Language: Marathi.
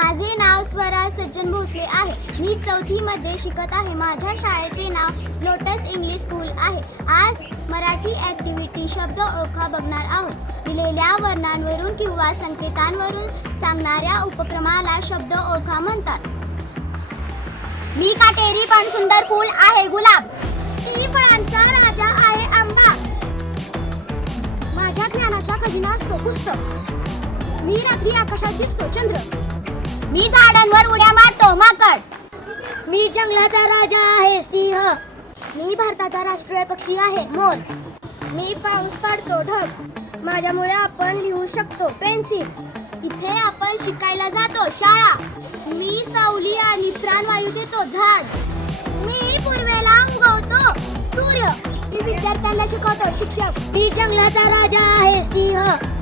माझे नाव स्वराज सज्जन भोसले आहे. मी 4थी मध्ये शिकत आहे. माझ्या शाळेचे नाव लोटस इंग्लिश स्कूल आहे. आज मराठी ॲक्टिव्हिटी शब्द ओळखा बघणार आहोत. दिलेल्या वर्णांवरून किंवा संकेतांवरून सांगणाऱ्या उपक्रमाला शब्द ओळखा म्हणतात. मी काटेरी पण सुंदर फूल आहे गुलाब. मी फळांचा राजा आहे आंबा. माझ्या ज्ञानाचा खजिना असतो पुस्तक. मी रात्री आकाशात दिसतो चंद्र. मी झाडांवर उड्या मारतो माकड. मी जंगलाचा राजा आहे सिंह. मी भारताचा राष्ट्रीय पक्षी आहे मोर. मी पाऊस पाडतो ढग. माझ्यामुळे आपण लिहू शकतो पेन्सिल. इथे आपण शिकायला जातो शाळा. मी सावली आणि प्राणवायू देतो झाड. मी पूर्वेला उगवतो सूर्य. मी विद्यार्थ्यांना शिकवतो शिक्षक. मी जंगलाचा राजा आहे सिंह.